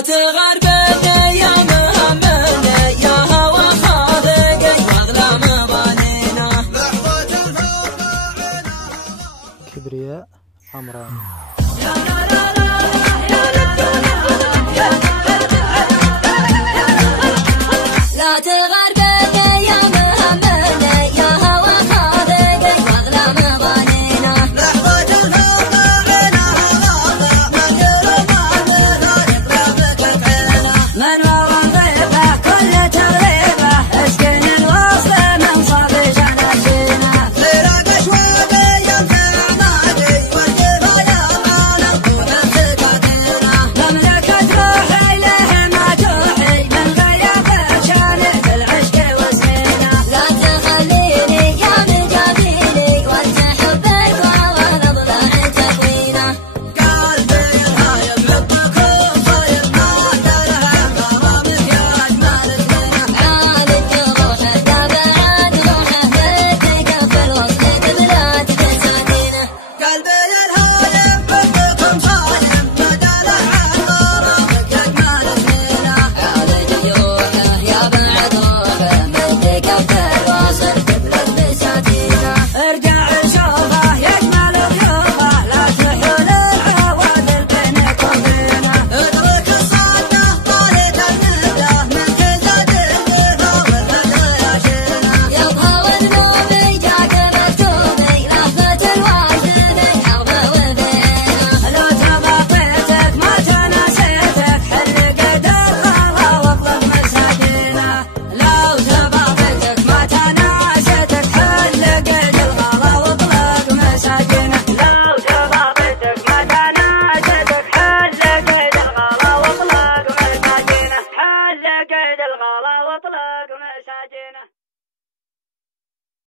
لا تغربني يا مهمني يا هوى خافقي واظلم ظنينا لحظة الفوق عينها كبرياء عمران. لا تغربني يا مهمني يا هوى خافقي واظلم ظنينا لحظة الفوق عينها من يرمى بها يطربك بعينه من ورا ضيفه كل ترغيبه اسكن الوصل من صافي شناشينه فراق اشواقي يمتع عمادي والجبا يا معنا طول سكاكينه مملكة روحي له ما توحي من غيابك شانك العشق وسنينه لا تخليني يا مجابيني وانت حبك وعوض ضلع تكوينه قلبي الهايم حبكم صاير ما درها غرامك يا اجمل زينه عالج روحه تابعت روحه بيتك في الوصل تبلات بساتينه قلبي الهايم حبكم صاير ما درها غرامك يا اجمل زينه عالج روحه يا بعد روحه بيتك في الوصل تبلات بساتينه ارجع شوفه يجمل ضيوفه لا تحول العوادل بينك وبينه اترك الصدة طالت الندى من كزاد الندى والهدايا يبغى ونوبي جاك مكتوبي لفة الواجبي حربه وبينه لو تبقيتك ما تناسيتك حل قيد الغلا واطلق مساكينه لو تبقيتك ما تناسيتك حل قيد الغلا واطلق مساكينه لو تبقيتك ما تناسيتك حل قيد الغلا واطلق مساكينه حل قيد الغلا واطلق مساكينه